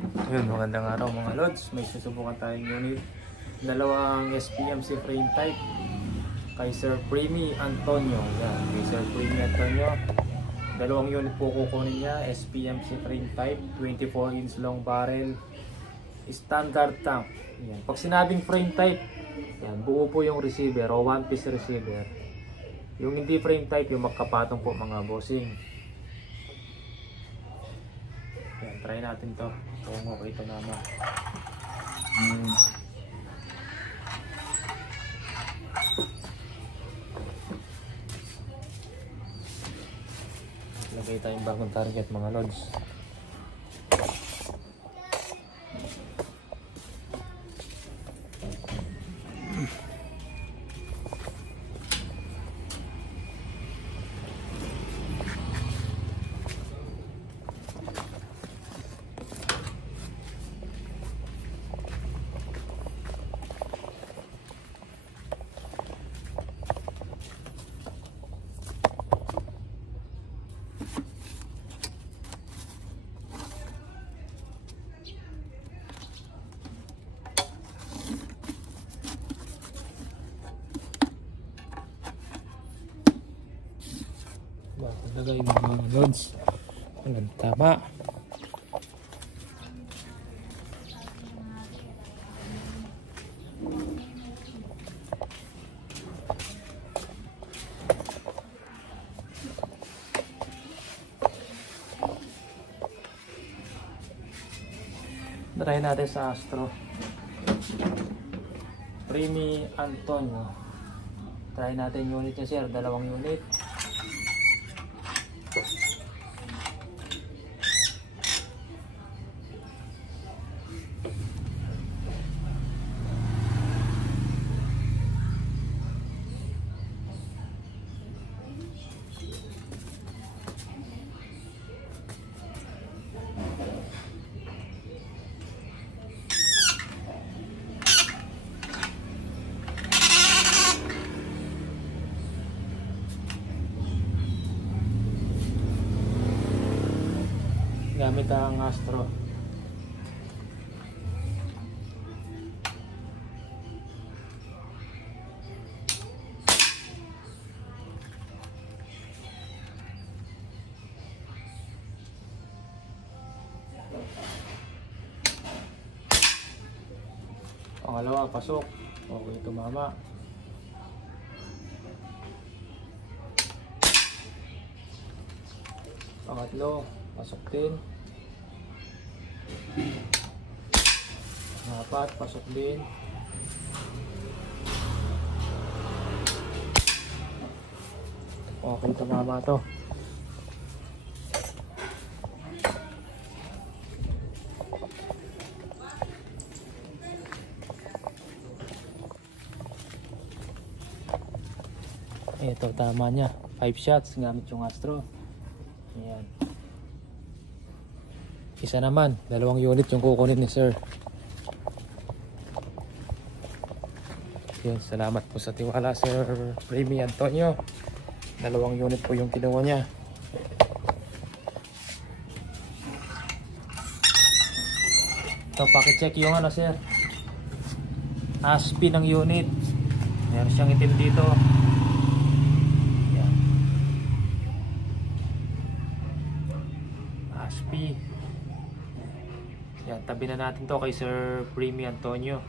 Yun, magandang araw mga lods. May susubukan tayong unit. Dalawang SPMC frame type kay Sir Primy Antonio. Yan, kay Sir Primy Antonio. Dalawang unit po kukunin niya. SPMC frame type, 24 inch long barrel, standard tank. Yan. Pag sinabing frame type, yan, buo po yung receiver o one piece receiver. Yung hindi frame type, yung magkapatong po mga bossing. Yan, try natin to. Kung okay ito naman. Lagay tayong bagong target mga lods. Lagay mo mga lods. Hanggang tama. Try natin sa Astro. Primy Antonio. Try natin unit niya sir. Dalawang unit. Gamit ang Astro. Pangalawa, pasok. Okay, tumama. Pangatlo, pasok din. Apat, pasok din. Okay, tumama to. Ito, tama niya. 5 shots gamit yung Astro. Ayan. Isa naman, dalawang unit yung kukunin ni sir. Yun, salamat po sa tiwala Sir Primy Antonio. Dalawang unit po yung kinuha niya. So, pakicheck yung ano sir, ASPI ng unit. Meron siyang itim dito. Yan. ASPI. Yan, tabi na natin to kay Sir Primy Antonio.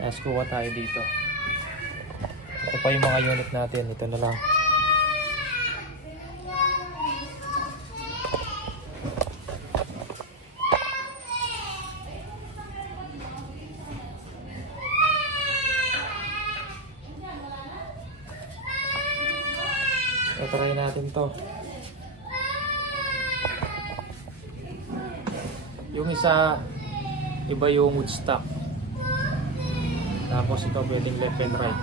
Tapos kuha tayo dito. Ito pa yung mga unit natin. Ito na lang. Try natin to. Yung isa, iba yung Woodstock. Tapos ito pwedeng left and right.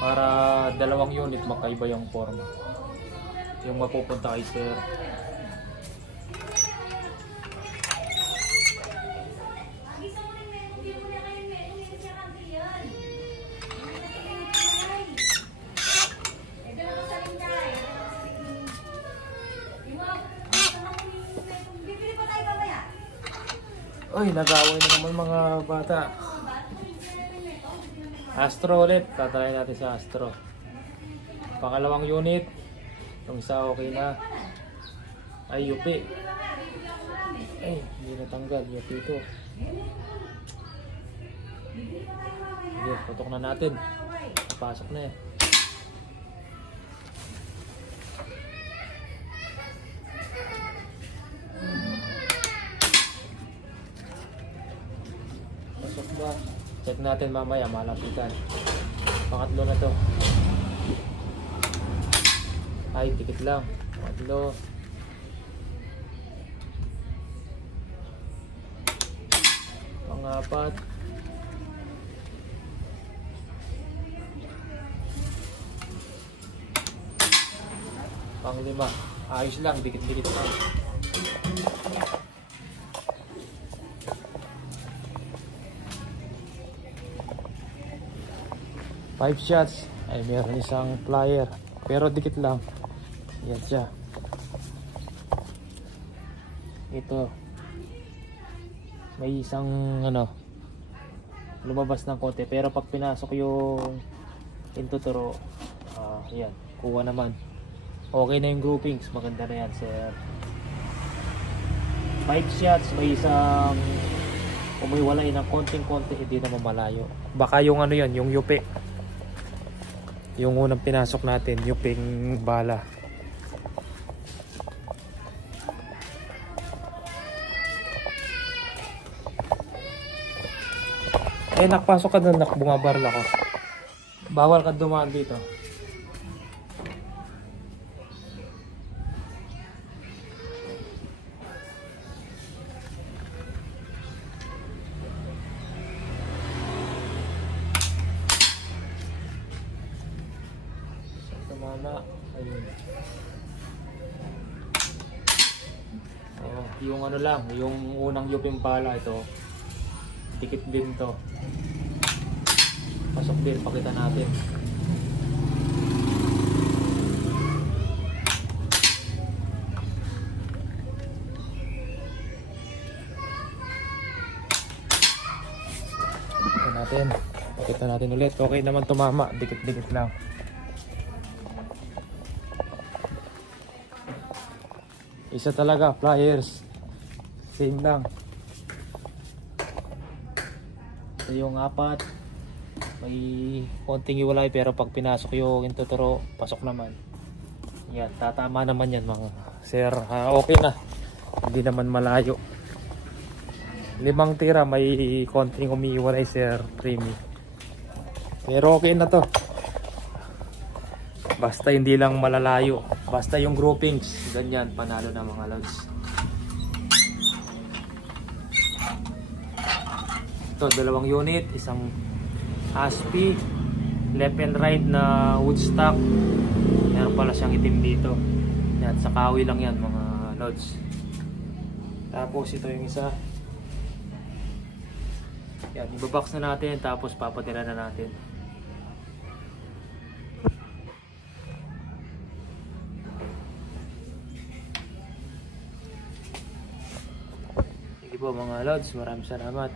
Para dalawang unit magkaiba yung forma. Yung mapupunta kay sir. Uy, nag-away na naman mga bata. Astro ulit. Tatry natin sa Astro. Pangalawang unit. Yung isa okay na. Ay, UP. Ay, hindi natanggal. UP ito. Sige, putok na natin. Pasok na eh. Pasok ba? Check natin mamaya, malapitan. Pangatlo na to. Ay, tikit lang. Pangatlo. Pangapat. Panglima. Ayos lang, dikit-dikit lang. Five shots. Ay, meron isang plier. Pero dikit lang. Yan siya. Ito. May isang lumabas ng konti. Pero pag pinasok yung intuturo, yan. Kuha naman. Okay na yung groupings. Maganda na yan, sir. 5 shots. May isang umiwalay ng konting-konti. Hindi naman malayo. Baka yung yan, yung yupi. Yung unang pinasok natin, yuping bala. Eh, nakapasok ka doon, bumabaril ako. Bawal ka dumaan dito. Tumama. Ayun. Oh, yung lang, yung unang yuping bala ito. Dikit din to. Pasok din, pakita natin. Pakita natin ulit. Okay naman tumama, dikit-dikit lang. Isa talaga, pliers. Same lang. Ito yung apat. May konting iwalay pero pag pinasok yung intuturo, pasok naman. Yan, tatama naman yan mga sir. Okay na. Hindi naman malayo. 5 tira, may konting umiiwalay sir Primi. Pero okay na to. Basta hindi lang malalayo. Basta yung groupings, ganyan, panalo na mga lods. Ito, 2 unit, isang Aspi, left and right na woodstock. Meron pala siyang itim dito. Yan, sa kawi lang yan mga lods. Tapos ito yung isa. Yan, ibabox na natin tapos papatira na natin. Sige po mga lods, maraming salamat.